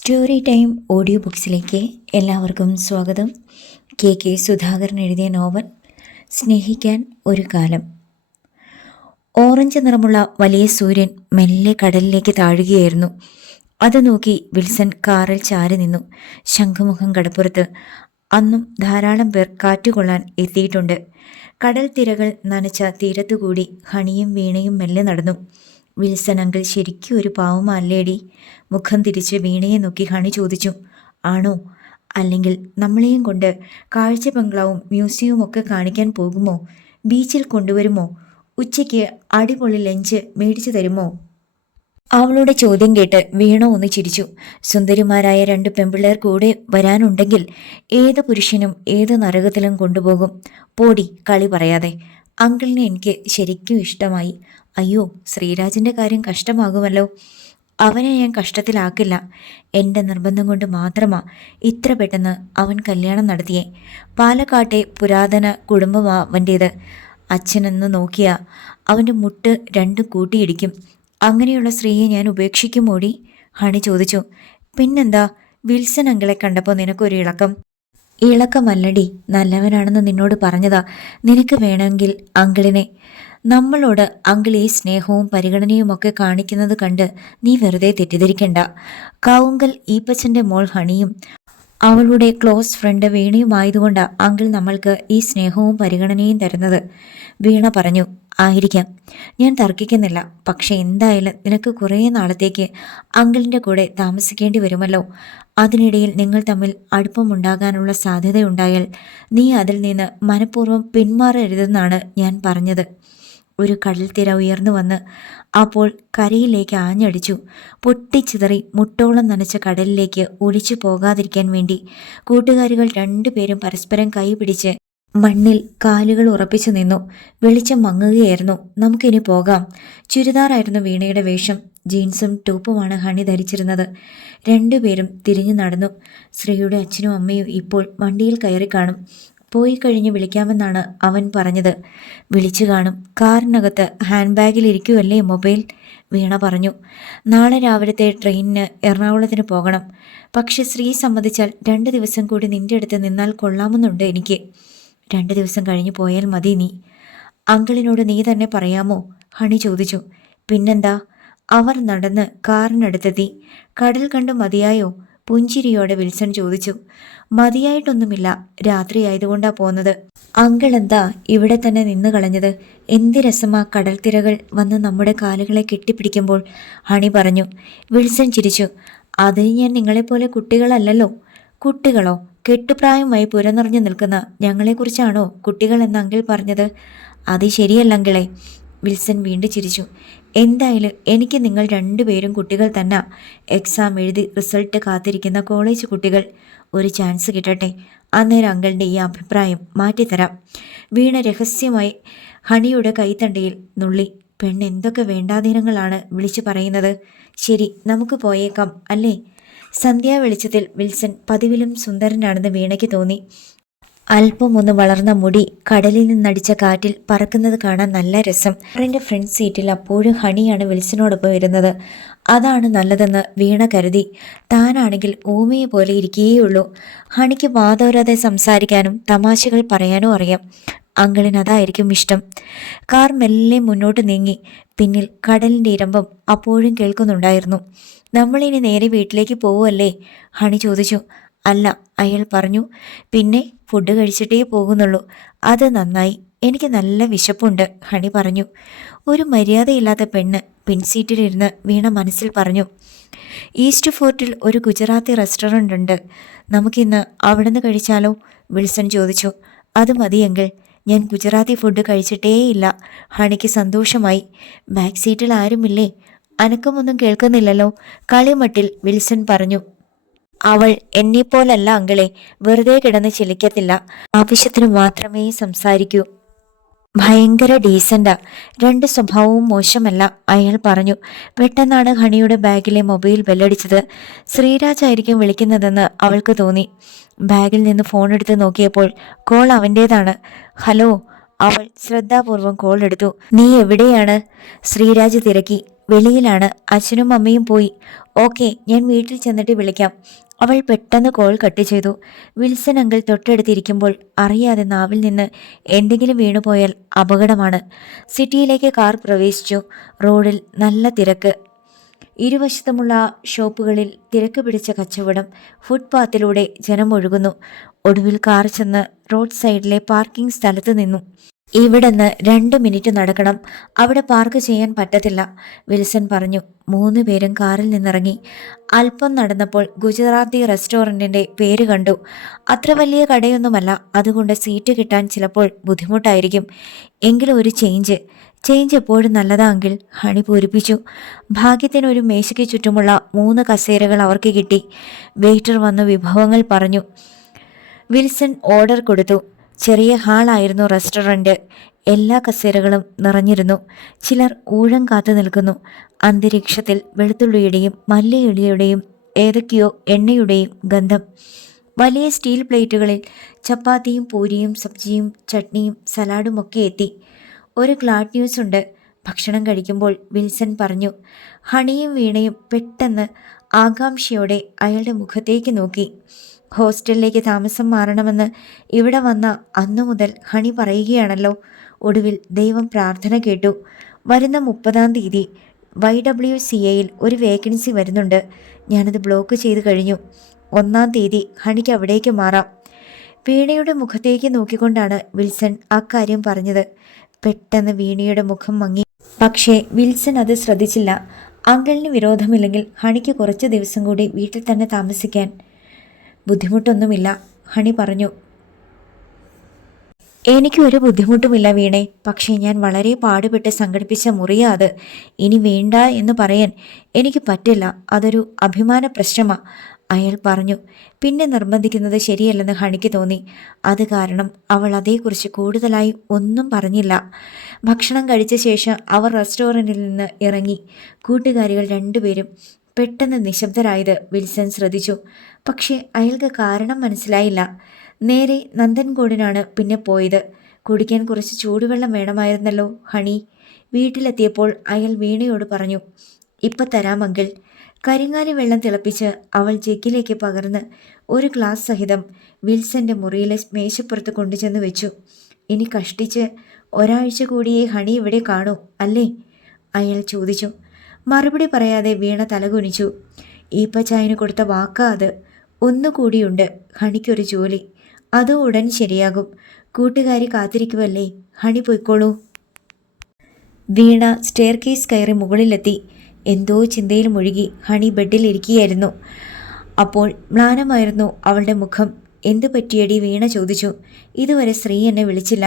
Story time audio ബുക്സിലേക്ക് എല്ലാവർക്കും സ്വാഗതം. K Sudhakaran എഴുതിയ നോവൽ സ്നേഹിക്കാൻ ഒരു കാലം. ഓറഞ്ച് നിറമുള്ള വലിയ സൂര്യൻ മെല്ലെ കടലിലേക്ക് താഴുകയായിരുന്നു. അത് നോക്കി വിൽസൺ കാറിൽ ചാരി നിന്നു. ശംഖുമുഖം കടപ്പുറത്ത് അന്നും ധാരാളം പേർ കാറ്റുകൊള്ളാൻ എത്തിയിട്ടുണ്ട്. കടൽ തിരകൾ നനച്ച തീരത്തുകൂടി ഹണിയും വീണയും മെല്ലെ നടന്നു. വിൽസൺ അങ്കിൾ ശരിക്കും ഒരു പാവമല്ലേടി? മുഖം തിരിച്ച് വീണയെ നോക്കി ഹണി ചോദിച്ചു. ആണോ? അല്ലെങ്കിൽ നമ്മളെയും കൊണ്ട് കാഴ്ച ബംഗ്ലാവും മ്യൂസിയവും ഒക്കെ കാണിക്കാൻ പോകുമോ? ബീച്ചിൽ കൊണ്ടുവരുമോ? ഉച്ചയ്ക്ക് അടിപൊളി ലഞ്ച് മേടിച്ചു തരുമോ? അവളുടെ ചോദ്യം കേട്ട് വീണ ഒന്ന് ചിരിച്ചു. സുന്ദരിമാരായ 2 പെൺപിള്ളേർ കൂടെ വരാനുണ്ടെങ്കിൽ ഏത് പുരുഷനും ഏത് നരകത്തിലും കൊണ്ടുപോകും. പോടി, കളി പറയാതെ. അങ്കിളിനെ എനിക്ക് ശരിക്കും ഇഷ്ടമായി. അയ്യോ, ശ്രീരാജിൻ്റെ കാര്യം കഷ്ടമാകുമല്ലോ. അവനെ ഞാൻ കഷ്ടത്തിലാക്കില്ല. എൻ്റെ നിർബന്ധം കൊണ്ട് മാത്രമാ ഇത്ര പെട്ടെന്ന് അവൻ കല്യാണം നടത്തിയേ. പാലക്കാട്ടെ പുരാതന കുടുംബമാ അവൻ്റേത്. അച്ഛനെന്ന് നോക്കിയാ അവൻ്റെ മുട്ട് രണ്ടും കൂട്ടിയിടിക്കും. അങ്ങനെയുള്ള സ്ത്രീയെ ഞാൻ ഉപേക്ഷിക്കുമോടി? ഹണി ചോദിച്ചു. പിന്നെന്താ, വിൽസൺ അങ്കിളെ കണ്ടപ്പോൾ നിനക്കൊരു ഇളക്കം? ഇളക്കമല്ലടി, നല്ലവനാണെന്ന് നിന്നോട് പറഞ്ഞതാ. നിനക്ക് വേണമെങ്കിൽ അങ്കിളിനെ. നമ്മളോട് അങ്കിൾ ഈ സ്നേഹവും പരിഗണനയുമൊക്കെ കാണിക്കുന്നത് കണ്ട് നീ വെറുതെ തെറ്റിദ്ധരിക്കണ്ട. കാവുങ്കൽ ഈപ്പച്ചൻ്റെ മോൾ ഹണിയും അവളുടെ ക്ലോസ് ഫ്രണ്ട് വീണയുമായതുകൊണ്ടാ അങ്കിൾ നമ്മൾക്ക് ഈ സ്നേഹവും പരിഗണനയും തരുന്നത്. വീണ പറഞ്ഞു. ആയിരിക്കാം, ഞാൻ തർക്കിക്കുന്നില്ല. പക്ഷെ എന്തായാലും നിനക്ക് കുറേ നാളത്തേക്ക് അങ്കിളിൻ്റെ കൂടെ താമസിക്കേണ്ടി വരുമല്ലോ. അതിനിടയിൽ നിങ്ങൾ തമ്മിൽ അടുപ്പമുണ്ടാകാനുള്ള സാധ്യതയുണ്ടായാൽ നീ അതിൽ നിന്ന് മനഃപൂർവ്വം പിന്മാറരുതെന്നാണ് ഞാൻ പറഞ്ഞത്. ഒരു കടൽത്തിര ഉയർന്നു വന്ന് അപ്പോൾ കരയിലേക്ക് ആഞ്ഞടിച്ചു. പൊട്ടിച്ചിതറി മുട്ടോളം നനച്ച കടലിലേക്ക് ഒലിച്ചു പോകാതിരിക്കാൻ വേണ്ടി കൂട്ടുകാരികൾ 2 പേരും പരസ്പരം കൈപിടിച്ച് മണ്ണിൽ കാലുകൾ ഉറപ്പിച്ചു നിന്നു. വെളിച്ചം മങ്ങുകയായിരുന്നു. നമുക്കിനി പോകാം. ചുരിദാറായിരുന്നു വീണയുടെ വേഷം. ജീൻസും ടോപ്പുമാണ് ഹണി ധരിച്ചിരുന്നത്. 2 പേരും തിരിഞ്ഞു നടന്നു. ശ്രീയുടെ അച്ഛനും അമ്മയും ഇപ്പോൾ വണ്ടിയിൽ കയറി കാണും. പോയി കഴിഞ്ഞ് വിളിക്കാമെന്നാണ് അവൻ പറഞ്ഞത്. വിളിച്ചു കാണും. കാറിനകത്ത് ഹാൻഡ് ബാഗിലിരിക്കുമല്ലേ മൊബൈൽ? വീണ പറഞ്ഞു. നാളെ രാവിലത്തെ ട്രെയിനിന് എറണാകുളത്തിന് പോകണം. പക്ഷെ ശ്രീ സമ്മതിച്ചാൽ 2 ദിവസം കൂടി നിൻ്റെ അടുത്ത് നിന്നാൽ കൊള്ളാമെന്നുണ്ട് എനിക്ക്. 2 ദിവസം കഴിഞ്ഞ് പോയാൽ മതി നീ. അങ്കിളിനോട് നീ തന്നെ പറയാമോ? ഹണി ചോദിച്ചു. പിന്നെന്താ? അവർ നടന്ന് കാറിനടുത്തെത്തി. കടൽ കണ്ടു മതിയായോ? പുഞ്ചിരിയോടെ വിൽസൺ ചോദിച്ചു. മതിയായിട്ടൊന്നുമില്ല, രാത്രിയായതുകൊണ്ടാ പോന്നത്. അങ്കിൾ എന്താ ഇവിടെ തന്നെ നിന്ന് കളഞ്ഞത്? എന്ത് രസമാ കടൽ തിരകൾ വന്ന് നമ്മുടെ കാലുകളെ കെട്ടിപ്പിടിക്കുമ്പോൾ, ഹണി പറഞ്ഞു. വിൽസൺ ചിരിച്ചു. അത് ഞാൻ നിങ്ങളെപ്പോലെ കുട്ടികളല്ലല്ലോ. കുട്ടികളോ? കെട്ടുപ്രായമായി പുരനിറഞ്ഞു നിൽക്കുന്ന ഞങ്ങളെക്കുറിച്ചാണോ കുട്ടികൾ എന്ന് അങ്കിൾ പറഞ്ഞത്? അത് ശരിയല്ല അങ്കിളെ. വിൽസൺ വീണ്ടും ചിരിച്ചു. എന്തായാലും എനിക്ക് നിങ്ങൾ 2 പേരും കുട്ടികൾ തന്നെ. എക്സാം എഴുതി റിസൾട്ട് കാത്തിരിക്കുന്ന കോളേജ് കുട്ടികൾ. ഒരു ചാൻസ് കിട്ടട്ടെ, അന്നേരം അങ്കിളിൻ്റെ ഈ അഭിപ്രായം മാറ്റിത്തരാം. വീണ രഹസ്യമായി ഹണിയുടെ കൈത്തണ്ടയിൽ നുള്ളി. പെണ്ണ് എന്തൊക്കെ വേണ്ടാധീനങ്ങളാണ് വിളിച്ചു പറയുന്നത്. ശരി, നമുക്ക് പോയേക്കാം അല്ലേ? സന്ധ്യാ വെളിച്ചത്തിൽ വിൽസൺ പതിവിലും സുന്ദരനാണെന്ന് വീണയ്ക്ക് തോന്നി. അല്പം ഒന്ന് വളർന്ന മുടി കടലിൽ നിന്നടിച്ച കാറ്റിൽ പറക്കുന്നത് കാണാൻ നല്ല രസം. കാറിൻ്റെ ഫ്രണ്ട് സീറ്റിൽ അപ്പോഴും ഹണിയാണ് വിൽസനോടൊപ്പം വരുന്നത്. അതാണ് നല്ലതെന്ന് വീണ കരുതി. താനാണെങ്കിൽ ഊമയെ പോലെ ഇരിക്കുകയുള്ളൂ. ഹണിക്ക് വാതോരാതെ സംസാരിക്കാനും തമാശകൾ പറയാനും അറിയാം. അങ്കിളിന് അതായിരിക്കും ഇഷ്ടം. കാർ മെല്ലെ മുന്നോട്ട് നീങ്ങി. പിന്നിൽ കടലിൻ്റെ ഇരമ്പം അപ്പോഴും കേൾക്കുന്നുണ്ടായിരുന്നു. നമ്മളിനി നേരെ വീട്ടിലേക്ക് പോവുമല്ലേ? ഹണി ചോദിച്ചു. അല്ല, അയാൾ പറഞ്ഞു. പിന്നെ ഫുഡ് കഴിച്ചിട്ടേ പോകുന്നുള്ളൂ. അത് നന്നായി, എനിക്ക് നല്ല വിശപ്പുണ്ട്, ഹണി പറഞ്ഞു. ഒരു മര്യാദയില്ലാത്ത പെണ്ണ്, പിൻസീറ്റിലിരുന്ന് വീണ മനസ്സിൽ പറഞ്ഞു. ഈസ്റ്റ് ഫോർട്ടിൽ ഒരു ഗുജറാത്തി റെസ്റ്റോറൻ്റ് ഉണ്ട്. നമുക്കിന്ന് അവിടെ നിന്ന് കഴിച്ചാലോ? വിൽസൺ ചോദിച്ചു. അത് മതിയെങ്കിൽ. ഞാൻ ഗുജറാത്തി ഫുഡ് കഴിച്ചിട്ടേയില്ല. ഹണിക്ക് സന്തോഷമായി. ബാക്ക് സീറ്റിൽ ആരുമില്ലേ? അനക്കമൊന്നും കേൾക്കുന്നില്ലല്ലോ, കളിമട്ടിൽ വിൽസൺ പറഞ്ഞു. അവൾ എന്നെപ്പോലല്ല അങ്കിളെ, വെറുതെ കിടന്ന് ചിലിക്കത്തില്ല. ആവശ്യത്തിന് മാത്രമേ സംസാരിക്കൂ. ഭയങ്കര ഡീസൻ്റാ. 2 സ്വഭാവവും മോശമല്ല, അയാൾ പറഞ്ഞു. പെട്ടെന്നാണ് ഹണിയുടെ ബാഗിലെ മൊബൈൽ ബെല്ലടിച്ചത്. ശ്രീരാജ് ആയിരിക്കും വിളിക്കുന്നതെന്ന് അവൾക്ക് തോന്നി. ബാഗിൽ നിന്ന് ഫോൺ എടുത്ത് നോക്കിയപ്പോൾ കോൾ അവൻ്റേതാണ്. ഹലോ. അവൾ ശ്രദ്ധാപൂർവം കോൾ എടുത്തു. നീ എവിടെയാണ്? ശ്രീരാജ് തിരക്കി. വെളിയിലാണ്. അച്ഛനും അമ്മയും പോയി. ഓക്കെ, ഞാൻ വീട്ടിൽ ചെന്നിട്ട് വിളിക്കാം. അവൾ പെട്ടെന്ന് കോൾ കട്ട് ചെയ്തു. വിൽസൺ അങ്കിൾ തൊട്ടടുത്തിരിക്കുമ്പോൾ അറിയാതെ നാവിൽ നിന്ന് എന്തെങ്കിലും വീണുപോയാൽ അപകടമാണ്. സിറ്റിയിലേക്ക് കാർ പ്രവേശിച്ചു. റോഡിൽ നല്ല തിരക്ക്. ഇരുവശത്തുമുള്ള ഷോപ്പുകളിൽ തിരക്ക് പിടിച്ച കച്ചവടം. ഫുട്പാത്തിലൂടെ ജനം ഒഴുകുന്നു. ഒടുവിൽ കാർ ചെന്ന് റോഡ് സൈഡിലെ പാർക്കിംഗ് സ്ഥലത്ത് നിന്നു. ഇവിടുന്ന് 2 മിനിറ്റ് നടക്കണം. അവിടെ പാർക്ക് ചെയ്യാൻ പറ്റത്തില്ല, വിൽസൺ പറഞ്ഞു. 3 പേരും കാറിൽ നിന്നിറങ്ങി. അല്പം നടന്നപ്പോൾ ഗുജറാത്തി റെസ്റ്റോറൻറ്റിൻ്റെ പേര് കണ്ടു. അത്ര വലിയ കടയൊന്നുമല്ല, അതുകൊണ്ട് സീറ്റ് കിട്ടാൻ ചിലപ്പോൾ ബുദ്ധിമുട്ടായിരിക്കും. എങ്കിലും ഒരു ചേഞ്ച് എപ്പോഴും നല്ലതാങ്കിൽ ഹണി പൂരിപ്പിച്ചു. ഭാഗ്യത്തിന് ഒരു മേശയ്ക്ക് ചുറ്റുമുള്ള 3 കസേരകൾ അവർക്ക് കിട്ടി. വെയിറ്റർ വന്ന് വിഭവങ്ങൾ പറഞ്ഞു. വിൽസൺ ഓർഡർ കൊടുത്തു. ചെറിയ ഹാളായിരുന്നു റെസ്റ്റോറൻറ്റ്. എല്ലാ കസേരകളും നിറഞ്ഞിരുന്നു. ചിലർ ഊഴം കാത്തു നിൽക്കുന്നു. അന്തരീക്ഷത്തിൽ വെളുത്തുള്ളിയുടെയും മല്ലിയിലയുടെയും ഏതൊക്കെയോ എണ്ണയുടെയും ഗന്ധം. വലിയ സ്റ്റീൽ പ്ലേറ്റുകളിൽ ചപ്പാത്തിയും പൂരിയും സബ്ജിയും ചട്നിയും സലാഡും ഒക്കെ എത്തി. ഒരു ഗ്ലാഡ് ന്യൂസ് ഉണ്ട്, ഭക്ഷണം കഴിക്കുമ്പോൾ വിൽസൺ പറഞ്ഞു. ഹണിയും വീണയും പെട്ടെന്ന് ആകാംക്ഷയോടെ അയാളുടെ മുഖത്തേക്ക് നോക്കി. ഹോസ്റ്റലിലേക്ക് താമസം മാറണമെന്ന് ഇവിടെ വന്ന അന്നു മുതൽ ഹണി പറയുകയാണല്ലോ. ഒടുവിൽ ദൈവം പ്രാർത്ഥന കേട്ടു. വരുന്ന 30-ാം തീയതി YWCAയിൽ ഒരു വേക്കൻസി വരുന്നുണ്ട്. ഞാനത് ബ്ലോക്ക് ചെയ്ത് കഴിഞ്ഞു. 1-ാം തീയതി ഹണിക്ക് അവിടേക്ക് മാറാം. വീണയുടെ മുഖത്തേക്ക് നോക്കിക്കൊണ്ടാണ് വിൽസൺ അക്കാര്യം പറഞ്ഞത്. പെട്ടെന്ന് വീണയുടെ മുഖം മങ്ങി. പക്ഷേ വിൽസൺ അത് ശ്രദ്ധിച്ചില്ല. അങ്കിളിന് വിരോധമില്ലെങ്കിൽ ഹണിക്ക് കുറച്ച് ദിവസം കൂടി വീട്ടിൽ തന്നെ താമസിക്കാൻ ബുദ്ധിമുട്ടൊന്നുമില്ല, ഹണി പറഞ്ഞു. എനിക്കൊരു ബുദ്ധിമുട്ടുമില്ല വീണേ, പക്ഷേ ഞാൻ വളരെ പാടുപെട്ട് സംഘടിപ്പിച്ച മുറിയാ അത്. ഇനി വേണ്ട എന്ന് പറയാൻ എനിക്ക് പറ്റില്ല. അതൊരു അഭിമാന പ്രശ്നമാണ്, അയാൾ പറഞ്ഞു. പിന്നെ നിർബന്ധിക്കുന്നത് ശരിയല്ലെന്ന് ഹണിക്ക് തോന്നി. അത് കാരണം അവൾ അതേക്കുറിച്ച് കൂടുതലായി ഒന്നും പറഞ്ഞില്ല. ഭക്ഷണം കഴിച്ച ശേഷം അവർ റെസ്റ്റോറൻറ്റിൽ നിന്ന് ഇറങ്ങി. കൂട്ടുകാരികൾ 2 പേരും പെട്ടെന്ന് നിശബ്ദരായത് വിൽസൺ ശ്രദ്ധിച്ചു. പക്ഷേ അയാൾക്ക് കാരണം മനസ്സിലായില്ല. നേരെ നന്ദൻകോടിനാണ് പിന്നെ പോയത്. കുടിക്കാൻ കുറച്ച് ചൂടുവെള്ളം വേണമായിരുന്നല്ലോ ഹണി. വീട്ടിലെത്തിയപ്പോൾ അയാൾ വീണയോട് പറഞ്ഞു. ഇപ്പം തരാം അങ്കിൾ. കരിങ്ങാലി വെള്ളം തിളപ്പിച്ച് അവൾ ജഗ്ഗിലേക്ക് പകർന്ന് ഒരു ഗ്ലാസ് സഹിതം വിൽസന്റെ മുറിയിലെ മേശപ്പുറത്ത് കൊണ്ടുചെന്ന് വെച്ചു. ഇനി കഷ്ടിച്ച് ഒരാഴ്ച കൂടിയേ ഹണി ഇവിടെ കാണൂ അല്ലേ, അയാൾ ചോദിച്ചു. മറുപടി പറയാതെ വീണ തലകുനിച്ചു. ഈപ്പച്ചായന് കൊടുത്ത വാക്കാ അത്. ഒന്നുകൂടിയുണ്ട് ഹണിക്കൊരു ജോലി. അത് ഉടൻ ശരിയാകും. കൂട്ടുകാരി കാത്തിരിക്കുമല്ലേ, ഹണി പൊയ്ക്കോളൂ. വീണ സ്റ്റെയർ കേസ് കയറി മുകളിലെത്തി. എന്തോ ചിന്തയിൽ മുഴുകി ഹണി ബെഡിലിരിക്കുകയായിരുന്നു. അപ്പോൾ മ്ലാനമായിരുന്നു അവളുടെ മുഖം. എന്തു പറ്റിയടി, വീണ ചോദിച്ചു. ഇതുവരെ ശ്രീ എന്നെ വിളിച്ചില്ല.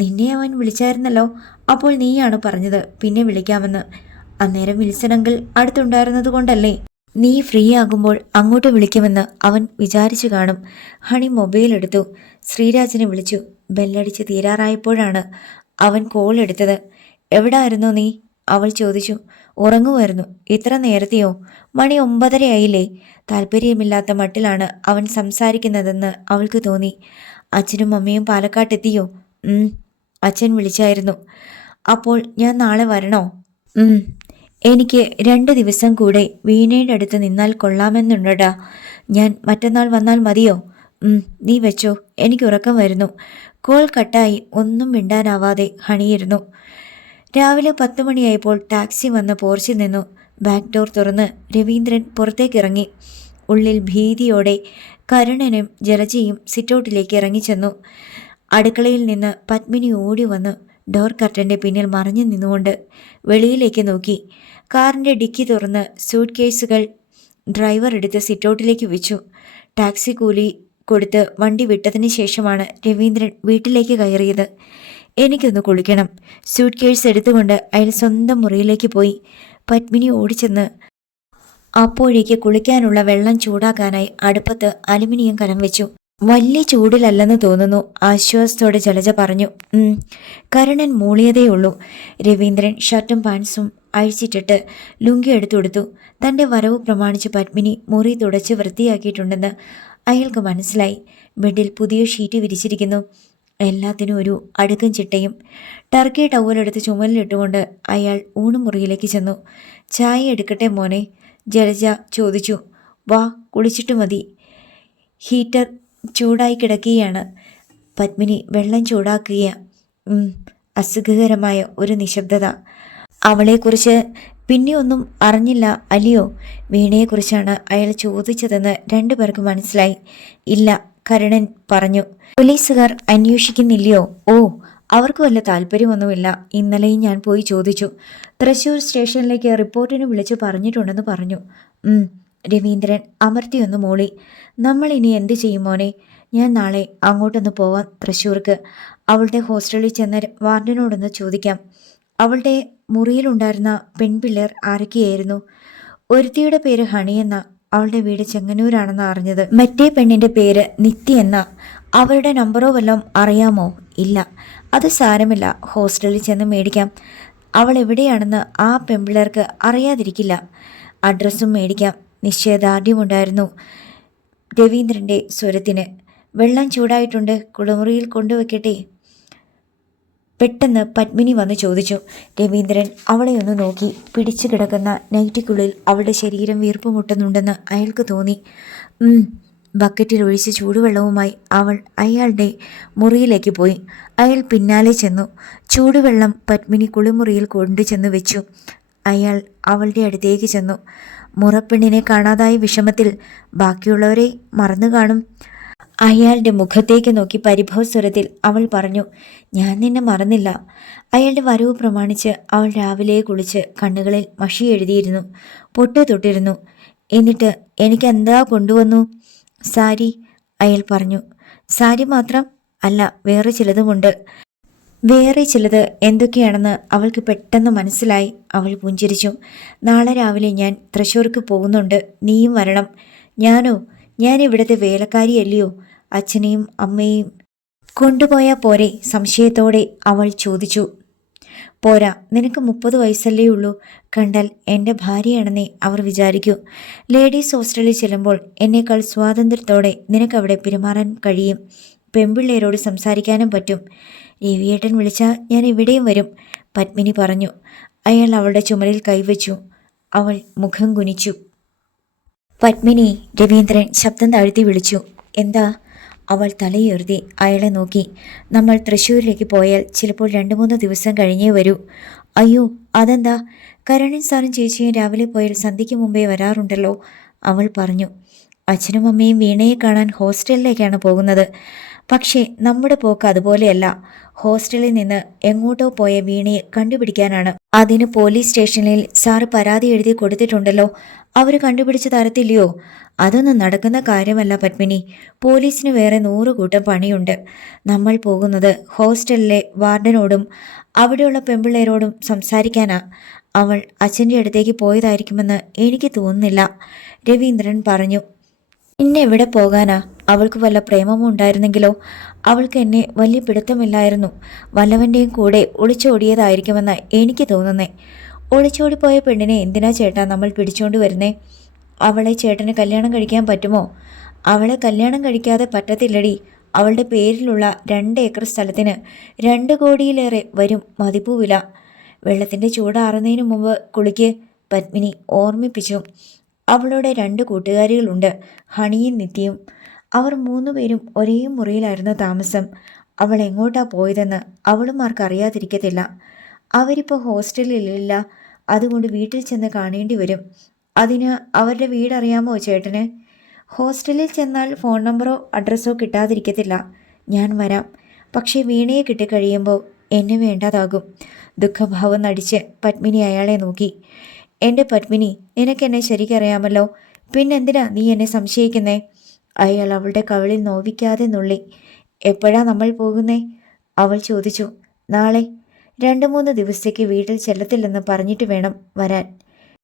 നിന്നെ അവൻ വിളിച്ചായിരുന്നല്ലോ. അപ്പോൾ നീയാണ് പറഞ്ഞത് പിന്നെ വിളിക്കാമെന്ന്. അന്നേരം വിൽസൺ അങ്കിൾ അടുത്തുണ്ടായിരുന്നത് കൊണ്ടല്ലേ. നീ ഫ്രീ ആകുമ്പോൾ അങ്ങോട്ട് വിളിക്കുമെന്ന് അവൻ വിചാരിച്ചു കാണും. ഹണി മൊബൈൽ എടുത്തു. ശ്രീരാജിനെ വിളിച്ചു. ബെല്ലടിച്ച് തീരാറായപ്പോഴാണ് അവൻ കോൾ എടുത്തത്. എവിടായിരുന്നു നീ, അവൾ ചോദിച്ചു. ഉറങ്ങുമായിരുന്നു. ഇത്ര നേരത്തെയോ? മണി 9:30 ആയില്ലേ? താല്പര്യമില്ലാത്ത മട്ടിലാണ് അവൻ സംസാരിക്കുന്നതെന്ന് അവൾക്ക് തോന്നി. അച്ഛനും അമ്മയും പാലക്കാട്ടെത്തിയോ? അച്ഛൻ വിളിച്ചായിരുന്നു. അപ്പോൾ ഞാൻ നാളെ വരണോ? എനിക്ക് 2 ദിവസം കൂടെ വീണയുടെ അടുത്ത് നിന്നാൽ കൊള്ളാമെന്നുണ്ടടാ. ഞാൻ മറ്റന്നാൾ വന്നാൽ മതിയോ? നീ വെച്ചോ, എനിക്ക് ഉറക്കം വരുന്നു. കോൾ കട്ടായി ഒന്നും മിണ്ടാനാവാതെ ഹണിയിരുന്നു. രാവിലെ 10 മണിയായപ്പോൾ ടാക്സി വന്ന് പോർച്ചിൽ നിന്നു. ബാക്ക് ഡോർ തുറന്ന് രവീന്ദ്രൻ പുറത്തേക്കിറങ്ങി. ഉള്ളിൽ ഭീതിയോടെ കരുണനും ജലജയും സിറ്റൗട്ടിലേക്ക് ഇറങ്ങിച്ചെന്നു. അടുക്കളയിൽ നിന്ന് പത്മിനി ഓടി വന്നു ഡോർ കർട്ടൻ്റെ പിന്നിൽ മറഞ്ഞു നിന്നുകൊണ്ട് വെളിയിലേക്ക് നോക്കി. കാറിൻ്റെ ഡിക്കി തുറന്ന് സൂട്ട് കേസുകൾ ഡ്രൈവർ എടുത്ത് സിറ്റൗട്ടിലേക്ക് വെച്ചു. ടാക്സി കൂലി കൊടുത്ത് വണ്ടി വിട്ടതിന് ശേഷമാണ് രവീന്ദ്രൻ വീട്ടിലേക്ക് കയറിയത്. എനിക്കൊന്ന് കുളിക്കണം. സൂട്ട് കേസ് എടുത്തുകൊണ്ട് അയാൾ സ്വന്തം മുറിയിലേക്ക് പോയി. പത്മിനി ഓടിച്ചെന്ന് അപ്പോഴേക്ക് കുളിക്കാനുള്ള വെള്ളം ചൂടാക്കാനായി അടുപ്പത്ത് അലുമിനിയം കലം വെച്ചു. വലിയ ചൂടിലല്ലെന്ന് തോന്നുന്നു, ആശ്വാസത്തോടെ ജലജ പറഞ്ഞു. കരുണൻ മൂളിയതേയുള്ളൂ. രവീന്ദ്രൻ ഷർട്ടും പാൻസും അഴിച്ചിട്ടിട്ട് ലുങ്കി എടുത്തു. തൻ്റെ വരവ് പ്രമാണിച്ച് പത്മിനി മുറി തുടച്ച് വൃത്തിയാക്കിയിട്ടുണ്ടെന്ന് അയാൾക്ക് മനസ്സിലായി. ബെഡിൽ പുതിയ ഷീറ്റ് വിരിച്ചിരിക്കുന്നു. എല്ലാത്തിനും ഒരു അടുക്കും ചിട്ടയും. ടർക്കി ടവലെടുത്ത് ചുമലിലിട്ടുകൊണ്ട് അയാൾ ഊണുമുറിയിലേക്ക് ചെന്നു. ചായ എടുക്കട്ടെ മോനെ? ജലജ ചോദിച്ചു. വാ, കുളിച്ചിട്ട് മതി. ഹീറ്റർ ചൂടായി കിടക്കുകയാണ്. പത്മിനി വെള്ളം ചൂടാക്കുകയാണ്. അസുഖകരമായ ഒരു നിശബ്ദത. അവളെക്കുറിച്ച് പിന്നെ ഒന്നും അറിഞ്ഞില്ല അല്ലയോ? വീണയെക്കുറിച്ചാണ് അയാൾ ചോദിച്ചതെന്ന് രണ്ടുപേർക്കും മനസ്സിലായി. ഇല്ല, കരുണൻ പറഞ്ഞു. പോലീസുകാർ അന്വേഷിക്കുന്നില്ലയോ? ഓ, അവർക്ക് വല്ല താല്പര്യമൊന്നുമില്ല. ഇന്നലെയും ഞാൻ പോയി ചോദിച്ചു. തൃശ്ശൂർ സ്റ്റേഷനിലേക്ക് റിപ്പോർട്ടിന് വിളിച്ച് പറഞ്ഞിട്ടുണ്ടെന്ന് പറഞ്ഞു. രവീന്ദ്രൻ അമർത്തിയൊന്ന് മൂളി. നമ്മൾ ഇനി എന്ത് ചെയ്യും മോനെ? ഞാൻ നാളെ അങ്ങോട്ടൊന്ന് പോവാം, തൃശ്ശൂർക്ക്. അവളുടെ ഹോസ്റ്റലിൽ ചെന്ന് വാർഡനോടൊന്ന് ചോദിക്കാം. അവളുടെ മുറിയിലുണ്ടായിരുന്ന പെൺപിള്ളേർ ആരൊക്കെയായിരുന്നു? ഒരുത്തിയുടെ പേര് ഹണിയെന്ന. അവളുടെ വീട് ചെങ്ങന്നൂരാണെന്ന് അറിഞ്ഞത്. മറ്റേ പെണ്ണിന്റെ പേര് നിത്യ എന്ന. അവരുടെ നമ്പറോ വല്ലതും അറിയാമോ? ഇല്ല. അത് സാരമില്ല, ഹോസ്റ്റലിൽ ചെന്ന് മേടിക്കാം. അവൾ എവിടെയാണെന്ന് ആ പെൺപിള്ളേർക്ക് അറിയാതിരിക്കില്ല. അഡ്രസ്സും മേടിക്കാം. നിശ്ചയദാർഢ്യമുണ്ടായിരുന്നു രവീന്ദ്രൻ്റെ സ്വരത്തിന്. വെള്ളം ചൂടായിട്ടുണ്ട്, കുളിമുറിയിൽ കൊണ്ടുവയ്ക്കട്ടെ? പെട്ടെന്ന് പത്മിനി വന്ന് ചോദിച്ചു. രവീന്ദ്രൻ അവളെ ഒന്ന് നോക്കി. പിടിച്ചു കിടക്കുന്ന നൈറ്റിക്കുള്ളിൽ അവളുടെ ശരീരം വീർപ്പുമുട്ടുന്നുണ്ടെന്ന് അയാൾക്ക് തോന്നി. ബക്കറ്റിൽ ഒഴിച്ച് ചൂടുവെള്ളവുമായി അവൾ അയാളുടെ മുറിയിലേക്ക് പോയി. അയാൾ പിന്നാലെ ചെന്നു. ചൂടുവെള്ളം പത്മിനി കുളിമുറിയിൽ കൊണ്ടുചെന്ന് വെച്ചു. അയാൾ അവളുടെ അടുത്തേക്ക് ചെന്നു. മുറപ്പെണ്ണിനെ കാണാതായ വിഷമത്തിൽ ബാക്കിയുള്ളവരെ മറന്നു കാണും. അയാളുടെ മുഖത്തേക്ക് നോക്കി പരിഭവസ്വരത്തിൽ അവൾ പറഞ്ഞു. ഞാൻ നിന്നെ മറന്നില്ല. അയാളുടെ വരവ് പ്രമാണിച്ച് അവൾ രാവിലെ കുളിച്ച് കണ്ണുകളിൽ മഷി എഴുതിയിരുന്നു, പൊട്ട് തൊട്ടിരുന്നു. എന്നിട്ട് എനിക്ക് എന്താ കൊണ്ടുവന്നു? സാരി, അയാൾ പറഞ്ഞു. സാരി മാത്രം അല്ല, വേറെ ചിലതുമുണ്ട്. വേറെ ചിലത് എന്തൊക്കെയാണെന്ന് അവൾക്ക് പെട്ടെന്ന് മനസ്സിലായി. അവൾ പുഞ്ചിരിച്ചു. നാളെ രാവിലെ ഞാൻ തൃശ്ശൂർക്ക് പോകുന്നുണ്ട്. നീയും വരണം. ഞാനോ? ഞാൻ ഇവിടുത്തെ വേലക്കാരിയല്ലയോ? അച്ഛനെയും അമ്മയെയും കൊണ്ടുപോയാൽ പോരെ? സംശയത്തോടെ അവൾ ചോദിച്ചു. പോരാ, നിനക്ക് 30 വയസ്സല്ലേ ഉള്ളൂ. കണ്ടാൽ എൻ്റെ ഭാര്യയാണെന്നേ അവർ വിചാരിക്കൂ. ലേഡീസ് ഹോസ്റ്റലിൽ ചെല്ലുമ്പോൾ എന്നേക്കാൾ സ്വാതന്ത്ര്യത്തോടെ നിനക്കവിടെ പെരുമാറാൻ കഴിയും. പെൺപിള്ളേരോട് സംസാരിക്കാനും പറ്റും. രവിയേട്ടൻ വിളിച്ചാൽ ഞാൻ എവിടെയും വരും, പത്മിനി പറഞ്ഞു. അയാൾ അവളുടെ ചുമലിൽ കൈവച്ചു. അവൾ മുഖം കുനിച്ചു. പത്മിനി, രവീന്ദ്രൻ ശബ്ദം താഴ്ത്തി വിളിച്ചു. എന്താ? അവൾ തലയുയർത്തി അയാളെ നോക്കി. നമ്മൾ തൃശ്ശൂരിലേക്ക് പോയാൽ ചിലപ്പോൾ 2-3 ദിവസം കഴിഞ്ഞേ വരൂ. അയ്യോ, അതെന്താ? കരുണൻ സാറും ചേച്ചിയും രാവിലെ പോയാൽ സന്ധ്യയ്ക്ക് മുമ്പേ വരാറുണ്ടല്ലോ, അവൾ പറഞ്ഞു. അച്ഛനും അമ്മയും വീണയെ കാണാൻ ഹോസ്റ്റലിലേക്കാണ് പോകുന്നത്. പക്ഷേ നമ്മുടെ പോക്ക് അതുപോലെയല്ല. ഹോസ്റ്റലിൽ നിന്ന് എങ്ങോട്ടോ പോയ വീണയെ കണ്ടുപിടിക്കാനാണ്. അതിന് പോലീസ് സ്റ്റേഷനിൽ സാറ് പരാതി എഴുതി കൊടുത്തിട്ടുണ്ടല്ലോ. അവർ കണ്ടുപിടിച്ച് തരത്തില്ലയോ? അതൊന്നും നടക്കുന്ന കാര്യമല്ല പത്മിനി. പോലീസിന് വേറെ 100 കൂട്ടം പണിയുണ്ട്. നമ്മൾ പോകുന്നത് ഹോസ്റ്റലിലെ വാർഡനോടും അവിടെയുള്ള പെൺപിള്ളേരോടും സംസാരിക്കാനാ. അവൾ അച്ഛൻ്റെ അടുത്തേക്ക് പോയതായിരിക്കുമെന്ന് എനിക്ക് തോന്നുന്നില്ല, രവീന്ദ്രൻ പറഞ്ഞു. എന്നെ എവിടെ പോകാനാ? അവൾക്ക് വല്ല പ്രേമവും ഉണ്ടായിരുന്നെങ്കിലോ? അവൾക്ക് എന്നെ വലിയ പിടുത്തമില്ലായിരുന്നു. വല്ലവൻ്റെയും കൂടെ ഒളിച്ചോടിയതായിരിക്കുമെന്ന് എനിക്ക് തോന്നുന്നേ. ഒളിച്ചോടിപ്പോയ പെണ്ണിനെ എന്തിനാ ചേട്ടാ നമ്മൾ പിടിച്ചോണ്ട് വരുന്നേ? അവളെ ചേട്ടന് കല്യാണം കഴിക്കാൻ പറ്റുമോ? അവളെ കല്യാണം കഴിക്കാതെ പറ്റത്തില്ലടി. അവളുടെ പേരിലുള്ള 2 ഏക്കർ സ്ഥലത്തിന് 2 കോടിയിലേറെ വരും മതിപ്പുവില. വെള്ളത്തിൻ്റെ ചൂടാറുന്നതിന് മുമ്പ് കുളിക്ക്, പത്മിനി ഓർമ്മിപ്പിച്ചു. അവളുടെ 2 കൂട്ടുകാരികളുണ്ട്, ഹണിയും നിത്യയും. അവർ 3 പേരും ഒരേ മുറിയിലായിരുന്നു താമസം. അവൾ എങ്ങോട്ടാ പോയതെന്ന് അവളുമാർക്ക് അറിയാതിരിക്കത്തില്ല. അവരിപ്പോൾ ഹോസ്റ്റലിലില്ല. അതുകൊണ്ട് വീട്ടിൽ ചെന്ന് കാണേണ്ടി വരും. അതിന് അവരുടെ വീടറിയാമോ ചേട്ടന്? ഹോസ്റ്റലിൽ ചെന്നാൽ ഫോൺ നമ്പറോ അഡ്രസ്സോ കിട്ടാതിരിക്കത്തില്ല. ഞാൻ വരാം. പക്ഷേ വീണയെ കിട്ടിക്കഴിയുമ്പോൾ എന്നെ വേണ്ടാതാകും. ദുഃഖഭാവം നടിച്ച് പത്മിനി അയാളെ നോക്കി. എൻ്റെ പത്മിനി, നിനക്കെന്നെ ശരിക്കറിയാമല്ലോ. പിന്നെന്തിനാ നീ എന്നെ സംശയിക്കുന്നേ? അയാൾ അവളുടെ കവിളിൽ നോവിക്കാതെ നുള്ളി. എപ്പോഴാ നമ്മൾ പോകുന്നേ? അവൾ ചോദിച്ചു. നാളെ. 2-3 ദിവസത്തേക്ക് വീട്ടിൽ ചെല്ലത്തില്ലെന്ന് പറഞ്ഞിട്ട് വേണം വരാൻ.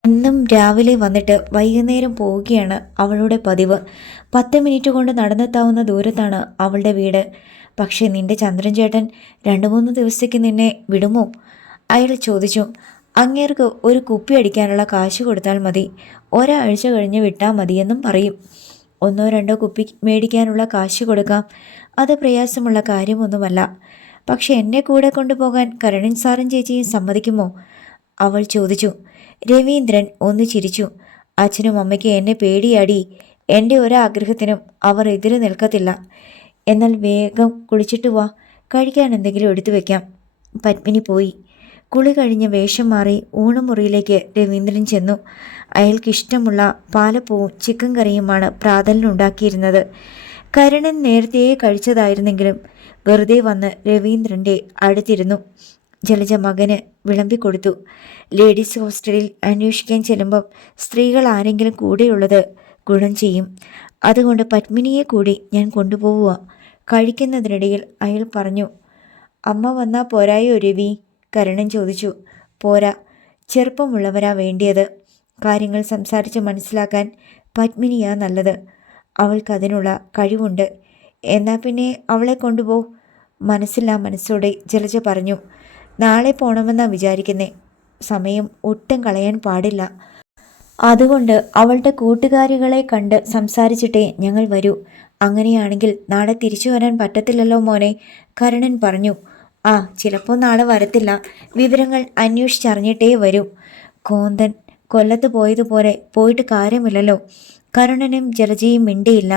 ഇന്നും രാവിലെ വന്നിട്ട് വൈകുന്നേരം പോവുകയാണ് അവളുടെ പതിവ്. 10 മിനിറ്റ് കൊണ്ട് നടന്നെത്താവുന്ന ദൂരത്താണ് അവളുടെ വീട്. പക്ഷേ നിന്റെ ചന്ദ്രൻ ചേട്ടൻ 2-3 ദിവസത്തേക്ക് നിന്നെ വിടുമോ? അയാൾ ചോദിച്ചു. അങ്ങേർക്ക് ഒരു കുപ്പി അടിക്കാനുള്ള കാശ് കൊടുത്താൽ മതി. ഒരാഴ്ച കഴിഞ്ഞ് വിട്ടാൽ മതിയെന്നും പറയും. 1-2 കുപ്പി മേടിക്കാനുള്ള കാശ് കൊടുക്കാം. അത് പ്രയാസമുള്ള കാര്യമൊന്നുമല്ല. പക്ഷെ എന്നെ കൂടെ കൊണ്ടുപോകാൻ കരുണൻ സാറും ചേച്ചിയും സമ്മതിക്കുമോ? അവൾ ചോദിച്ചു. രവീന്ദ്രൻ ഒന്ന് ചിരിച്ചു. അച്ഛനും അമ്മയ്ക്കും എന്നെ പേടിയാടി. എൻ്റെ ഒരാഗ്രഹത്തിനും അവർ എതിര് നിൽക്കത്തില്ല. എന്നാൽ വേഗം കുളിച്ചിട്ട് വാ, കഴിക്കാൻ എന്തെങ്കിലും എടുത്തു വയ്ക്കാം. പത്മിനി പോയി. കുളി കഴിഞ്ഞ് വേഷം മാറി ഊണുമുറിയിലേക്ക് രവീന്ദ്രൻ ചെന്നു. അയാൾക്കിഷ്ടമുള്ള പാലപ്പവും ചിക്കൻ കറിയുമാണ് പ്രാതലിനുണ്ടാക്കിയിരുന്നത്. കരുണൻ നേരത്തെ കഴിച്ചതായിരുന്നെങ്കിലും വെറുതെ വന്ന് രവീന്ദ്രൻ്റെ അടുത്തിരുന്നു. ജലജ മകന് വിളമ്പിക്കൊടുത്തു. ലേഡീസ് ഹോസ്റ്റലിൽ അന്വേഷിക്കാൻ ചെല്ലുമ്പം സ്ത്രീകൾ ആരെങ്കിലും കൂടെയുള്ളത് ഗുണം ചെയ്യും. അതുകൊണ്ട് പത്മിനിയെ കൂടി ഞാൻ കൊണ്ടുപോവുക. കഴിക്കുന്നതിനിടയിൽ അയാൾ പറഞ്ഞു. അമ്മ വന്നാൽ പോരായോ രവി? കരുണൻ ചോദിച്ചു. പോരാ, ചെറുപ്പമുള്ളവരാ വേണ്ടിയത്. കാര്യങ്ങൾ സംസാരിച്ച് മനസ്സിലാക്കാൻ പത്മിനിയാ നല്ലത്. അവൾക്കതിനുള്ള കഴിവുണ്ട്. എന്നാൽ പിന്നെ അവളെ കൊണ്ടുപോ. മനസ്സില്ലാ മനസ്സോടെ ജലജ പറഞ്ഞു. നാളെ പോണമെന്നാ വിചാരിക്കുന്നേ. സമയം ഒട്ടും കളയാൻ പാടില്ല. അതുകൊണ്ട് അവളുടെ കൂട്ടുകാരികളെ കണ്ട് സംസാരിച്ചിട്ടേ ഞങ്ങൾ വരൂ. അങ്ങനെയാണെങ്കിൽ നാളെ തിരിച്ചു വരാൻ പറ്റത്തില്ലല്ലോ മോനെ, കരുണൻ പറഞ്ഞു. ആ, ചിലപ്പോൾ നാളെ വരത്തില്ല. വിവരങ്ങൾ അന്വേഷിച്ചറിഞ്ഞിട്ടേ വരൂ. കോന്തൻ കൊല്ലത്ത് പോയതുപോലെ പോയിട്ട് കാര്യമില്ലല്ലോ. കരുണനും ജലജയും മിണ്ടിയില്ല.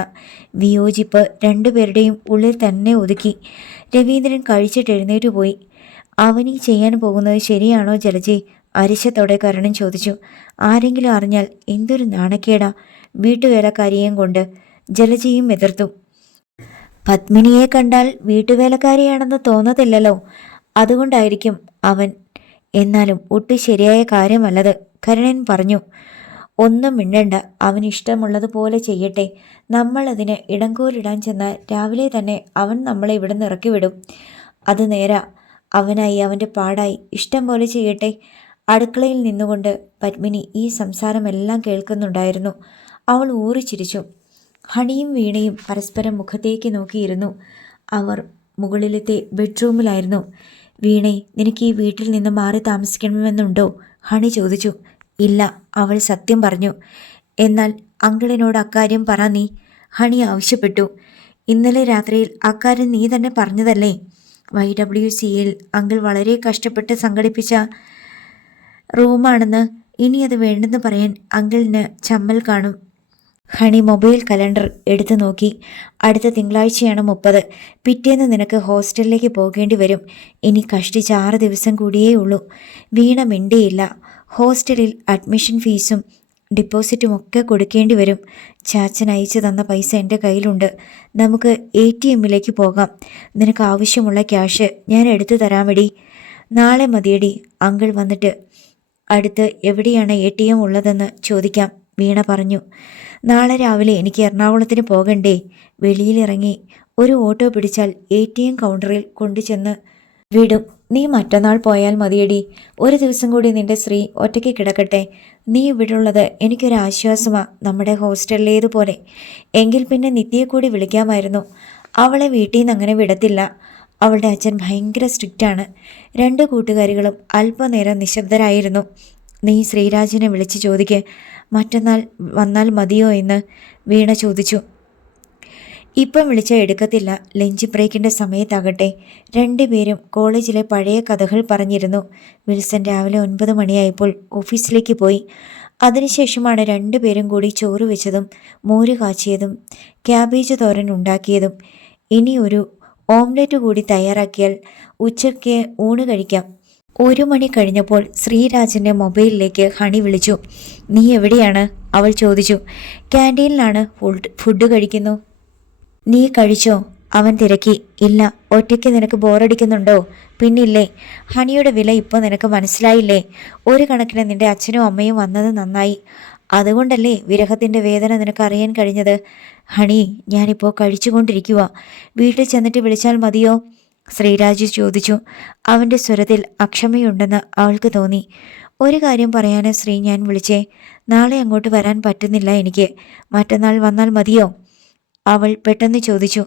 വിയോജിപ്പ് രണ്ടുപേരുടെയും ഉള്ളിൽ തന്നെ ഒതുക്കി. രവീന്ദ്രൻ കഴിച്ചിട്ട് എഴുന്നേറ്റ് പോയി. അവനീ ചെയ്യാൻ പോകുന്നത് ശരിയാണോ ജലജെ? അരിശത്തോടെ കരുണൻ ചോദിച്ചു. ആരെങ്കിലും അറിഞ്ഞാൽ എന്തൊരു നാണക്കേടാ. വീട്ടുവേലക്കാരിയെയും കൊണ്ട് ജലജയും എതിർത്തു. പത്മിനിയെ കണ്ടാൽ വീട്ടുവേലക്കാരിയാണെന്ന് തോന്നത്തില്ലല്ലോ, അതുകൊണ്ടായിരിക്കും അവൻ. എന്നാലും ഒട്ടും ശരിയായ കാര്യമല്ലത്, കരുണൻ പറഞ്ഞു. ഒന്നും മിണ്ടണ്ട, അവന് ഇഷ്ടമുള്ളതുപോലെ ചെയ്യട്ടെ. നമ്മൾ അതിന് ഇടങ്കോലിടാൻ ചെന്നാൽ രാവിലെ തന്നെ അവൻ നമ്മളെ ഇവിടെ നിന്ന് ഇറക്കിവിടും. അത് നേരാ. അവനായി അവൻ്റെ പാടായി ഇഷ്ടം പോലെ ചെയ്യട്ടെ. അടുക്കളയിൽ നിന്നുകൊണ്ട് പത്മിനി ഈ സംസാരമെല്ലാം കേൾക്കുന്നുണ്ടായിരുന്നു. അവൾ ഊറിച്ചിരിച്ചു. ഹണിയും വീണയും പരസ്പരം മുഖത്തേക്ക് നോക്കിയിരുന്നു. അവർ മുകളിലത്തെ ബെഡ്റൂമിലായിരുന്നു. വീണേ, നിനക്ക് ഈ വീട്ടിൽ നിന്ന് മാറി താമസിക്കണമെന്നുണ്ടോ? ഹണി ചോദിച്ചു. ഇല്ല, അവൾ സത്യം പറഞ്ഞു. എന്നാൽ അങ്കിളിനോട് അക്കാര്യം പറ നീ, ഹണി ആവശ്യപ്പെട്ടു. ഇന്നലെ രാത്രിയിൽ അക്കാര്യം നീ തന്നെ പറഞ്ഞതല്ലേ? YWCയിൽ അങ്കിൾ വളരെ കഷ്ടപ്പെട്ട് സംഘടിപ്പിച്ച റൂമാണെന്ന്. ഇനി അത് വേണ്ടെന്ന് പറയാൻ അങ്കിളിന് ചമ്മൽ കാണും. ഹണി മൊബൈൽ കലണ്ടർ എടുത്തു നോക്കി. അടുത്ത തിങ്കളാഴ്ചയാണ് 30. പിറ്റേന്ന് നിനക്ക് ഹോസ്റ്റലിലേക്ക് പോകേണ്ടി വരും. ഇനി കഷ്ടിച്ച് 6 ദിവസം കൂടിയേ ഉള്ളൂ. വീണ മിണ്ടിയില്ല. ഹോസ്റ്റലിൽ അഡ്മിഷൻ ഫീസും ഡിപ്പോസിറ്റും ഒക്കെ കൊടുക്കേണ്ടി വരും. ചാച്ചൻ അയച്ചു തന്ന പൈസ എൻ്റെ കയ്യിലുണ്ട്. നമുക്ക് ATMിലേക്ക് പോകാം. നിനക്ക് ആവശ്യമുള്ള ക്യാഷ് ഞാൻ എടുത്തു തരാമെടി. നാളെ മതിയടി, അങ്കിൾ വന്നിട്ട്. അടുത്ത് എവിടെയാണ് ATM ഉള്ളതെന്ന് ചോദിക്കാം, വീണ പറഞ്ഞു. നാളെ രാവിലെ എനിക്ക് എറണാകുളത്തിന് പോകണ്ടേ? വെളിയിലിറങ്ങി ഒരു ഓട്ടോ പിടിച്ചാൽ ATM കൗണ്ടറിൽ കൊണ്ടുചെന്ന് വിടും. നീ മറ്റന്നാൾ പോയാൽ മതിയടി. ഒരു ദിവസം കൂടി നിന്റെ ശ്രീ ഒറ്റയ്ക്ക് കിടക്കട്ടെ. നീ ഇവിടുള്ളത് എനിക്കൊരാശ്വാസമാ, നമ്മുടെ ഹോസ്റ്റലിലേതുപോലെ. എങ്കിൽ പിന്നെ നിത്യയെ കൂടി വിളിക്കാമായിരുന്നു. അവളെ വീട്ടിൽ നിന്ന് അങ്ങനെ വിടത്തില്ല. അവളുടെ അച്ഛൻ ഭയങ്കര സ്ട്രിക്റ്റാണ്. 2 കൂട്ടുകാരികളും അല്പനേരം നിശബ്ദരായിരുന്നു. നീ ശ്രീരാജിനെ വിളിച്ച് ചോദിക്ക്, മറ്റന്നാൾ വന്നാൽ മതിയോ എന്ന് വീണ ചോദിച്ചു. ഇപ്പം വിളിച്ചാൽ എടുക്കത്തില്ല. ലഞ്ച് ബ്രേക്കിൻ്റെ സമയത്താകട്ടെ. 2 പേരും കോളേജിലെ പഴയ കഥകൾ പറഞ്ഞിരുന്നു. വിൽസൺ രാവിലെ 9 മണിയായപ്പോൾ ഓഫീസിലേക്ക് പോയി. അതിനുശേഷമാണ് 2 പേരും കൂടി ചോറ് വെച്ചതും മോര് കാച്ചിയതും ക്യാബേജ് തോരൻ ഉണ്ടാക്കിയതും. ഇനി ഒരു ഓംലെറ്റ് കൂടി തയ്യാറാക്കിയാൽ ഉച്ചയ്ക്ക് ഊണ് കഴിക്കാം. 1 മണി കഴിഞ്ഞപ്പോൾ ശ്രീരാജിൻ്റെ മൊബൈലിലേക്ക് ഹണി വിളിച്ചു. നീ എവിടെയാണ്? അവൾ ചോദിച്ചു. ക്യാൻറ്റീനിലാണ്, ഫുഡ് കഴിക്കുന്നു. നീ കഴിച്ചോ? അവൻ തിരക്കി. ഇല്ല. ഒറ്റയ്ക്ക് നിനക്ക് ബോറടിക്കുന്നുണ്ടോ? പിന്നില്ലേ. ഹണിയുടെ വില ഇപ്പോൾ നിനക്ക് മനസ്സിലായില്ലേ? ഒരു കണക്കിന് നിന്റെ അച്ഛനും അമ്മയും വന്നത് നന്നായി. അതുകൊണ്ടല്ലേ വിരഹത്തിൻ്റെ വേദന നിനക്ക് അറിയാൻ കഴിഞ്ഞത്. ഹണി, ഞാനിപ്പോൾ കഴിച്ചുകൊണ്ടിരിക്കുക. വീട്ടിൽ ചെന്നിട്ട് വിളിച്ചാൽ മതിയോ? ശ്രീരാജ് ചോദിച്ചു. അവൻ്റെ സ്വരത്തിൽ അക്ഷമയുണ്ടെന്ന് അവൾക്ക് തോന്നി. ഒരു കാര്യം പറയാന് ശ്രീ, ഞാൻ വിളിച്ചേ. നാളെ അങ്ങോട്ട് വരാൻ പറ്റുന്നില്ല എനിക്ക്. മറ്റന്നാൾ വന്നാൽ മതിയോ? അവൾ പെട്ടെന്ന് ചോദിച്ചു.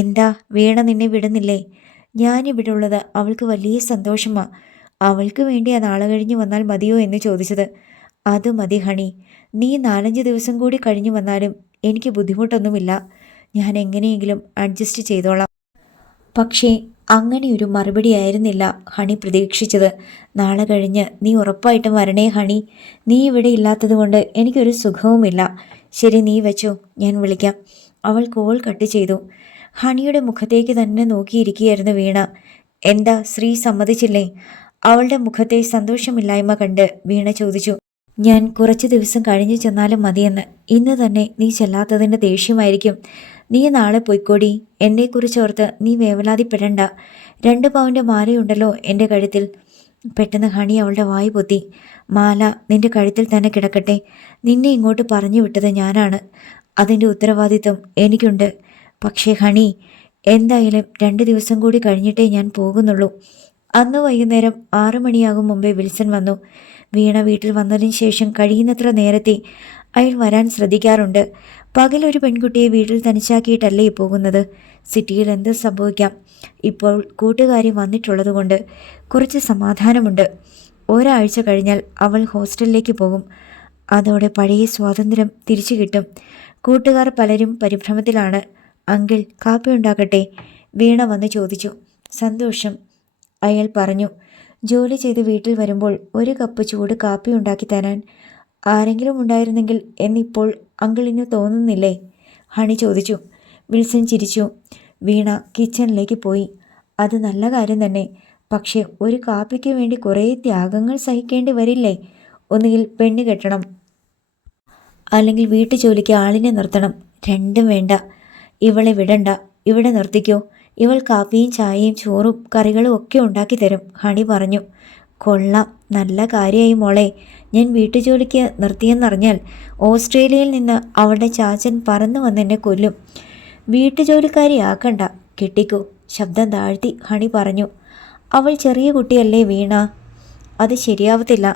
എന്താ, വീണ നിന്നെ വിടുന്നില്ലേ? ഞാനിവിടെ ഉള്ളത് അവൾക്ക് വലിയ സന്തോഷമാണ്. അവൾക്ക് വേണ്ടി നാളെ കഴിഞ്ഞ് വന്നാൽ മതിയോ എന്ന് ചോദിച്ചത്. അത് മതി ഹണി. നീ 4-5 ദിവസം കൂടി കഴിഞ്ഞു വന്നാലും എനിക്ക് ബുദ്ധിമുട്ടൊന്നുമില്ല. ഞാൻ എങ്ങനെയെങ്കിലും അഡ്ജസ്റ്റ് ചെയ്തോളാം. പക്ഷേ അങ്ങനെയൊരു മറുപടിയായിരുന്നില്ല ഹണി പ്രതീക്ഷിച്ചത്. നാളെ കഴിഞ്ഞ് നീ ഉറപ്പായിട്ടും വരണേ ഹണി. നീ ഇവിടെ ഇല്ലാത്തത് കൊണ്ട് എനിക്കൊരു സുഖവുമില്ല. ശരി, നീ വെച്ചോ, ഞാൻ വിളിക്കാം. അവൾ കോൾ കട്ട് ചെയ്തു. ഹണിയുടെ മുഖത്തേക്ക് തന്നെ നോക്കിയിരിക്കുകയായിരുന്നു വീണ. എന്താ, ശ്രീ സമ്മതിച്ചില്ലേ? അവളുടെ മുഖത്തെ സന്തോഷമില്ലായ്മ കണ്ട് വീണ ചോദിച്ചു. ഞാൻ കുറച്ച് ദിവസം കഴിഞ്ഞ് ചെന്നാലും മതിയെന്ന്. ഇന്ന് തന്നെ നീ ചെല്ലാത്തതിൻ്റെ ദേഷ്യമായിരിക്കും. നീ നാളെ പൊയ്ക്കോടി. എന്നെക്കുറിച്ചോർത്ത് നീ വേവലാതിപ്പെടണ്ട. 2 പൗണ്ട് മാലയുണ്ടല്ലോ എൻ്റെ കഴുത്തിൽ. പെട്ടെന്ന് ഹണി അവളുടെ വായ് പൊത്തി. മാല നിന്റെ കഴുത്തിൽ തന്നെ കിടക്കട്ടെ. നിന്നെ ഇങ്ങോട്ട് പറഞ്ഞു വിട്ടത് ഞാനാണ്. അതിൻ്റെ ഉത്തരവാദിത്വം എനിക്കുണ്ട്. പക്ഷേ ഹണി, എന്തായാലും 2 ദിവസം കൂടി കഴിഞ്ഞിട്ടേ ഞാൻ പോകുന്നുള്ളൂ. അന്ന് വൈകുന്നേരം 6 മണിയാകും മുമ്പേ വിൽസൺ വന്നു. വീണ വീട്ടിൽ വന്നതിന് ശേഷം കഴിയുന്നത്ര നേരത്തെ അയാൾ വരാൻ ശ്രദ്ധിക്കാറുണ്ട്. പകലൊരു പെൺകുട്ടിയെ വീട്ടിൽ തനിച്ചാക്കിയിട്ടല്ലേ പോകുന്നത്. സിറ്റിയിൽ എന്ത് സംഭവിക്കാം. ഇപ്പോൾ കൂട്ടുകാരി വന്നിട്ടുള്ളതുകൊണ്ട് കുറച്ച് സമാധാനമുണ്ട്. ഒരാഴ്ച കഴിഞ്ഞാൽ അവൾ ഹോസ്റ്റലിലേക്ക് പോകും. അതോടെ പഴയ സ്വാതന്ത്ര്യം തിരിച്ചു കിട്ടും. കൂട്ടുകാർ പലരും പരിഭ്രമത്തിലാണ്. അങ്കിൾ, കാപ്പി ഉണ്ടാക്കട്ടെ? വീണ വന്ന് ചോദിച്ചു. സന്തോഷം, അയാൾ പറഞ്ഞു. ജോലി ചെയ്ത് വീട്ടിൽ വരുമ്പോൾ 1 കപ്പ് ചൂട് കാപ്പി ഉണ്ടാക്കി തരാൻ ആരെങ്കിലും ഉണ്ടായിരുന്നെങ്കിൽ എന്നിപ്പോൾ അങ്കിളിന് തോന്നുന്നില്ലേ? ഹണി ചോദിച്ചു. വിൽസൺ ചിരിച്ചു. വീണ കിച്ചണിലേക്ക് പോയി. അത് നല്ല കാര്യം തന്നെ. പക്ഷേ ഒരു കാപ്പിക്ക് വേണ്ടി കുറേ ത്യാഗങ്ങൾ സഹിക്കേണ്ടി വരില്ലേ? ഒന്നുകിൽ പെണ്ണ് കെട്ടണം, അല്ലെങ്കിൽ വീട്ടുജോലിക്ക് ആളിനെ നിർത്തണം. രണ്ടും വേണ്ട. ഇവളെ വിടണ്ട, ഇവിടെ നിർത്തിക്കോ. ഇവൾ കാപ്പിയും ചായയും ചോറും കറികളും ഒക്കെ ഉണ്ടാക്കി തരും, ഹണി പറഞ്ഞു. കൊള്ളാം, നല്ല കാര്യമായി മോളെ. ഞാൻ വീട്ടുജോലിക്ക് നിർത്തിയെന്നറിഞ്ഞാൽ ഓസ്ട്രേലിയയിൽ നിന്ന് അവളുടെ ചാച്ചൻ പറന്നു വന്നെന്നെ കൊല്ലും. വീട്ടുജോലിക്കാരിയാക്കണ്ട, കെട്ടിക്കോ. ശബ്ദം താഴ്ത്തി ഹണി പറഞ്ഞു. അവൾ ചെറിയ കുട്ടിയല്ലേ വീണ. അത് ശരിയാവത്തില്ല.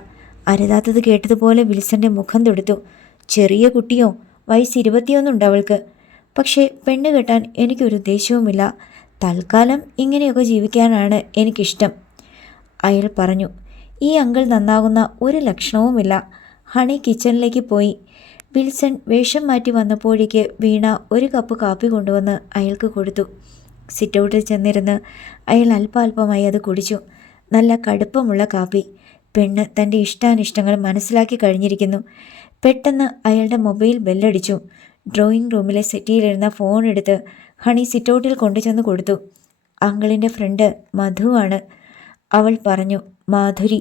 അരുതാത്തത് കേട്ടതുപോലെ വിൽസന്റെ മുഖം തൊടുത്തു. ചെറിയ കുട്ടിയോ? വയസ്സ് 21 അവൾക്ക്. പക്ഷേ പെണ്ണ് കെട്ടാൻ എനിക്കൊരു ഉദ്ദേശവുമില്ല. തൽക്കാലം ഇങ്ങനെയൊക്കെ ജീവിക്കാനാണ് എനിക്കിഷ്ടം, അയാൾ പറഞ്ഞു. ഈ അങ്കിൾ നന്നാകുന്ന ഒരു ലക്ഷണവുമില്ല. ഹണി കിച്ചണിലേക്ക് പോയി. വിൽസൺ വേഷം മാറ്റി വന്നപ്പോഴേക്ക് വീണ 1 കപ്പ് കാപ്പി കൊണ്ടുവന്ന് അയാൾക്ക് കൊടുത്തു. സിറ്റൗട്ടിൽ ചെന്നിരുന്ന് അയാൾ അല്പാൽപമായി അത് കുടിച്ചു. നല്ല കടുപ്പമുള്ള കാപ്പി. പെണ്ണ് തൻ്റെ ഇഷ്ടാനിഷ്ടങ്ങൾ മനസ്സിലാക്കി കഴിഞ്ഞിരിക്കുന്നു. പെട്ടെന്ന് അയാളുടെ മൊബൈൽ ബെല്ലടിച്ചു. ഡ്രോയിങ് റൂമിലെ സെറ്റിയിലിരുന്ന ഫോൺ എടുത്ത് ഹണി സിറ്റൗട്ടിൽ കൊണ്ടുചെന്ന് കൊടുത്തു. അങ്കിളിൻ്റെ ഫ്രണ്ട് മധു ആണ്, അവൾ പറഞ്ഞു. മാധുരി.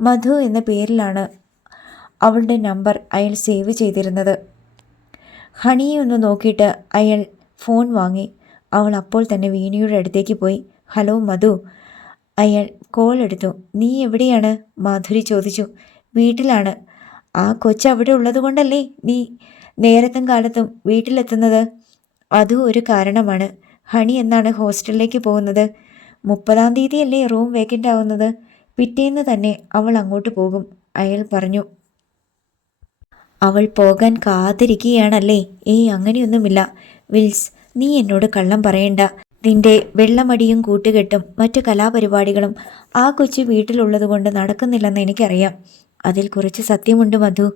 മധു എന്ന പേരിലാണ് അവളുടെ നമ്പർ അയാൾ സേവ് ചെയ്തിരുന്നത്. ഹണിയെ ഒന്ന് നോക്കിയിട്ട് അയാൾ ഫോൺ വാങ്ങി. അവൾ അപ്പോൾ തന്നെ വീണയുടെ അടുത്തേക്ക് പോയി. ഹലോ മധു. അയാൾ കോൾ എടുത്തു. നീ എവിടെയാണ്? മാധുരി ചോദിച്ചു. വീട്ടിലാണ്. ആ കൊച്ച് അവിടെ ഉള്ളത് കൊണ്ടല്ലേ നീ നേരത്തും കാലത്തും വീട്ടിലെത്തുന്നത്? അതും ഒരു കാരണമാണ്. ഹണി എന്നാണ് ഹോസ്റ്റലിലേക്ക് പോകുന്നത്? 30-ാം തീയതിയല്ലേ റൂം വേക്കൻ്റ് ആവുന്നത്. പിറ്റേന്ന് തന്നെ അവൾ അങ്ങോട്ട് പോകും, അയാൾ പറഞ്ഞു. അവൾ പോകാൻ കാത്തിരിക്കുകയാണല്ലേ? അങ്ങനെയൊന്നുമില്ല വിൽസ്. നീ എന്നോട് കള്ളം പറയണ്ട. നിന്റെ വെള്ളമടിയും കൂട്ടുകെട്ടും മറ്റു കലാപരിപാടികളും ആ കൊച്ചു വീട്ടിലുള്ളത് കൊണ്ട് നടക്കുന്നില്ലെന്ന് എനിക്കറിയാം. അതിൽ കുറച്ച് സത്യമുണ്ട് മധു.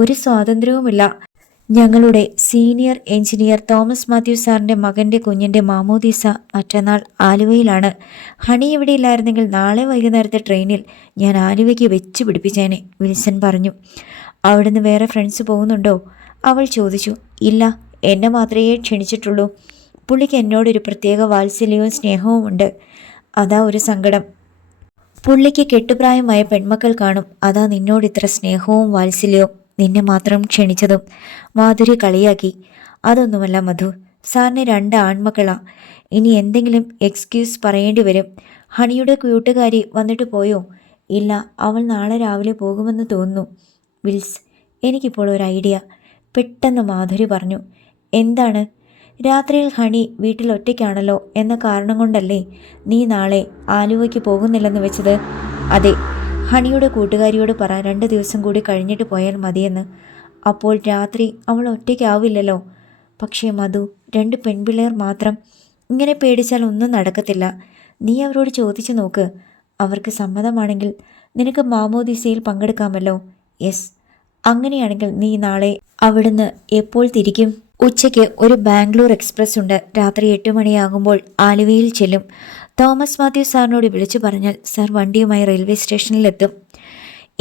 ഒരു സ്വാതന്ത്ര്യവുമില്ല. ഞങ്ങളുടെ സീനിയർ എഞ്ചിനീയർ തോമസ് മാത്യു സാറിൻ്റെ മകൻ്റെ കുഞ്ഞിൻ്റെ മാമോദീസ മറ്റന്നാൾ ആലുവയിലാണ്. ഹണി ഇവിടെ ഇല്ലായിരുന്നെങ്കിൽ നാളെ വൈകുന്നേരത്തെ ട്രെയിനിൽ ഞാൻ ആലുവയ്ക്ക് വെച്ച് പിടിപ്പിച്ചേനെ, വിൽസൺ പറഞ്ഞു. അവിടുന്ന് വേറെ ഫ്രണ്ട്സ് പോകുന്നുണ്ടോ? അവൾ ചോദിച്ചു. ഇല്ല, എന്നെ മാത്രമേ ക്ഷണിച്ചിട്ടുള്ളൂ. പുള്ളിക്ക് എന്നോടൊരു പ്രത്യേക വാത്സല്യവും സ്നേഹവും ഉണ്ട്. അതാ ഒരു സങ്കടം. പുള്ളിക്ക് കെട്ടുപ്രായമായ പെൺമക്കൾ കാണും. അതാ നിന്നോട് ഇത്ര സ്നേഹവും വാത്സല്യവും. നിന്നെ മാത്രം ക്ഷണിച്ചതും. മാധുരി കളിയാക്കി. അതൊന്നുമല്ല മധു, സാറിന് 2 ആൺമക്കളാ. ഇനി എന്തെങ്കിലും എക്സ്ക്യൂസ് പറയേണ്ടി വരും. ഹണിയുടെ കൂട്ടുകാരി വന്നിട്ട് പോയോ? ഇല്ല, അവൾ നാളെ രാവിലെ പോകുമെന്ന് തോന്നുന്നു. വിൽസ്, എനിക്കിപ്പോൾ ഒരു ഐഡിയ, പെട്ടെന്ന് മാധുരി പറഞ്ഞു. എന്താണ്? രാത്രിയിൽ ഹണി വീട്ടിൽ ഒറ്റയ്ക്കാണല്ലോ എന്ന കാരണം കൊണ്ടല്ലേ നീ നാളെ ആലുവയ്ക്ക് പോകുന്നില്ലെന്ന് വെച്ചത്? അതെ. ഹണിയുടെ കൂട്ടുകാരിയോട് പറ 2 ദിവസം കൂടി കഴിഞ്ഞിട്ട് പോയാൽ മതിയെന്ന്. അപ്പോൾ രാത്രി അവൾ ഒറ്റയ്ക്കാവില്ലല്ലോ. പക്ഷേ മധു, 2 പെൺപിള്ളേർ മാത്രം. ഇങ്ങനെ പേടിച്ചാൽ ഒന്നും നടക്കത്തില്ല. നീ അവരോട് ചോദിച്ചു നോക്ക്. അവർക്ക് സമ്മതമാണെങ്കിൽ നിനക്ക് മാമോദീസയിൽ പങ്കെടുക്കാമല്ലോ. യെസ്. അങ്ങനെയാണെങ്കിൽ നീ നാളെ അവിടുന്ന് എപ്പോൾ തിരിക്കും? ഉച്ചയ്ക്ക് ഒരു ബാംഗ്ലൂർ എക്സ്പ്രസ് ഉണ്ട്. രാത്രി 8 മണിയാകുമ്പോൾ ആലുവയിൽ ചെല്ലും. തോമസ് മാത്യു സാറിനോട് വിളിച്ചു പറഞ്ഞാൽ സാർ വണ്ടിയുമായി റെയിൽവേ സ്റ്റേഷനിലെത്തും.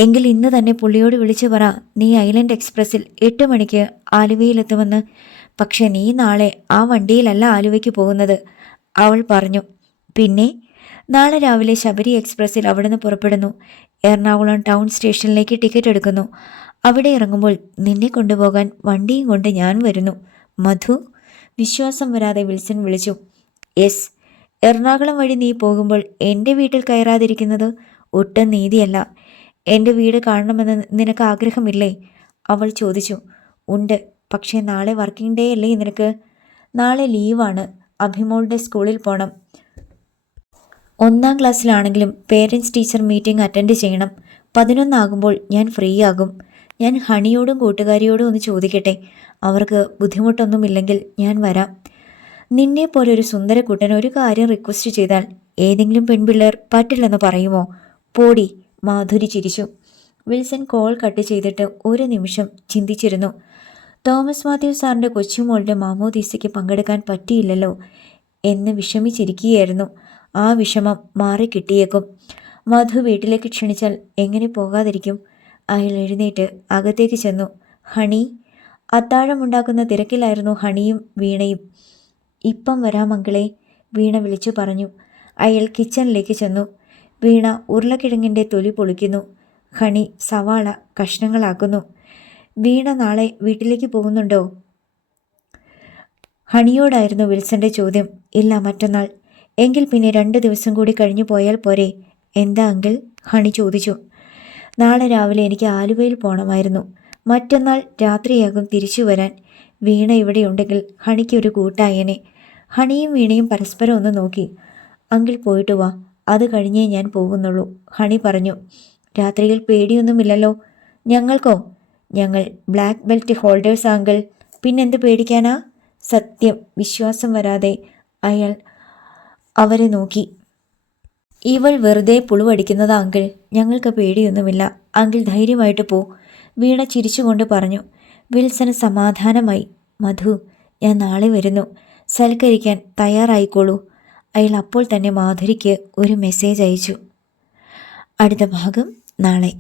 എങ്കിൽ ഇന്ന് തന്നെ പുള്ളിയോട് വിളിച്ചു പറ, നീ ഐലൻഡ് എക്സ്പ്രസ്സിൽ 8 മണിക്ക് ആലുവയിലെത്തുമെന്ന്. പക്ഷെ നീ നാളെ ആ വണ്ടിയിലല്ല ആലുവയ്ക്ക് പോകുന്നത്, അവൾ പറഞ്ഞു. പിന്നെ നാളെ രാവിലെ ശബരി എക്സ്പ്രസ്സിൽ അവിടുന്ന് പുറപ്പെടുന്നു. എറണാകുളം ടൗൺ സ്റ്റേഷനിലേക്ക് ടിക്കറ്റ് എടുക്കുന്നു. അവിടെ ഇറങ്ങുമ്പോൾ നിന്നെ കൊണ്ടുപോകാൻ വണ്ടിയും കൊണ്ട് ഞാൻ വരുന്നു. മധു, വിശ്വാസം വരാതെ വിൽസൺ വിളിച്ചു. യെസ്. എറണാകുളം വഴി നീ പോകുമ്പോൾ എൻ്റെ വീട്ടിൽ കയറാതിരിക്കുന്നത് ഒട്ടും നീതിയല്ല. എൻ്റെ വീട് കാണണമെന്ന് നിനക്ക് ആഗ്രഹമില്ലേ? അവൾ ചോദിച്ചു. ഉണ്ട്, പക്ഷേ നാളെ വർക്കിംഗ് ഡേ അല്ലേ നിനക്ക്? നാളെ ലീവാണ്. അഭിമോളുടെ സ്കൂളിൽ പോകണം. 1-ാം ക്ലാസ്സിലാണെങ്കിലും പേരൻസ് ടീച്ചർ മീറ്റിംഗ് അറ്റൻഡ് ചെയ്യണം. 11 ആകുമ്പോൾ ഞാൻ ഫ്രീ ആകും. ഞാൻ ഹണിയോടും കൂട്ടുകാരിയോടും ഒന്ന് ചോദിക്കട്ടെ. അവർക്ക് ബുദ്ധിമുട്ടൊന്നുമില്ലെങ്കിൽ ഞാൻ വരാം. നിന്നെപ്പോലൊരു സുന്ദരക്കുട്ടൻ ഒരു കാര്യം റിക്വസ്റ്റ് ചെയ്താൽ ഏതെങ്കിലും പെൺപിള്ളേർ പറ്റില്ലെന്ന് പറയുമോ? പോടി, മാധുരി ചിരിച്ചു. വിൽസൺ കോൾ കട്ട് ചെയ്തിട്ട് ഒരു നിമിഷം ചിന്തിച്ചിരുന്നു. തോമസ് മാത്യു സാറിൻ്റെ കൊച്ചുമോളുടെ മാമോദീസയ്ക്ക് പങ്കെടുക്കാൻ പറ്റിയില്ലല്ലോ എന്ന് വിഷമിച്ചിരിക്കുകയായിരുന്നു. ആ വിഷമം മാറിക്കിട്ടിയേക്കും. മധു വീട്ടിലേക്ക് ക്ഷണിച്ചാൽ എങ്ങനെ പോകാതിരിക്കും? അയാൾ എഴുന്നേറ്റ് അകത്തേക്ക് ചെന്നു. ഹണി, അത്താഴമുണ്ടാക്കുന്ന തിരക്കിലായിരുന്നു ഹണിയും വീണയും. ഇപ്പം വരാം മംഗളെ, വീണ വിളിച്ചു പറഞ്ഞു. അയാൾ കിച്ചണിലേക്ക് ചെന്നു. വീണ ഉരുളക്കിഴങ്ങിൻ്റെ തൊലി പൊളിക്കുന്നു. ഹണി സവാള കഷ്ണങ്ങളാക്കുന്നു. വീണ നാളെ വീട്ടിലേക്ക് പോകുന്നുണ്ടോ? ഹണിയോടായിരുന്നു വിൽസന്റെ ചോദ്യം. ഇല്ല, മറ്റന്നാൾ. എങ്കിൽ പിന്നെ 2 ദിവസം കൂടി കഴിഞ്ഞു പോയാൽ പോരെ? എന്താ അങ്കിൾ? ഹണി ചോദിച്ചു. നാളെ രാവിലെ എനിക്ക് ആലുവയിൽ പോകണമായിരുന്നു. മറ്റന്നാൾ രാത്രിയാകും തിരിച്ചു വരാൻ. വീണ ഇവിടെ ഉണ്ടെങ്കിൽ ഹണിക്ക് ഒരു കൂട്ടായനെ. ഹണിയും വീണയും പരസ്പരം ഒന്ന് നോക്കി. അങ്കിൾ പോയിട്ട് വാ, അത് കഴിഞ്ഞേ ഞാൻ പോകുന്നുള്ളൂ, ഹണി പറഞ്ഞു. രാത്രിയിൽ പേടിയൊന്നുമില്ലല്ലോ? ഞങ്ങൾക്കോ? ഞങ്ങൾ ബ്ലാക്ക് ബെൽറ്റ് ഹോൾഡേഴ്സ് അങ്കിൾ, പിന്നെന്ത് പേടിക്കാനാ? സത്യം. വിശ്വാസം വരാതെ അയാൾ അവരെ നോക്കി. ഇവൾ വെറുതെ പുളുവടിക്കുന്നതാ അങ്കിൾ, ഞങ്ങൾക്ക് പേടിയൊന്നുമില്ല. അങ്കിൾ ധൈര്യമായിട്ട് പോ, വീണ ചിരിച്ചുകൊണ്ട് പറഞ്ഞു. വിൽസന് സമാധാനമായി. മധു, ഞാൻ നാളെ വരുന്നു, സൽക്കരിക്കാൻ തയ്യാറായിക്കോളൂ. അയാൾ അപ്പോൾ തന്നെ മാധുരിക്ക് ഒരു മെസ്സേജ് അയച്ചു. അടുത്ത ഭാഗം നാളെ.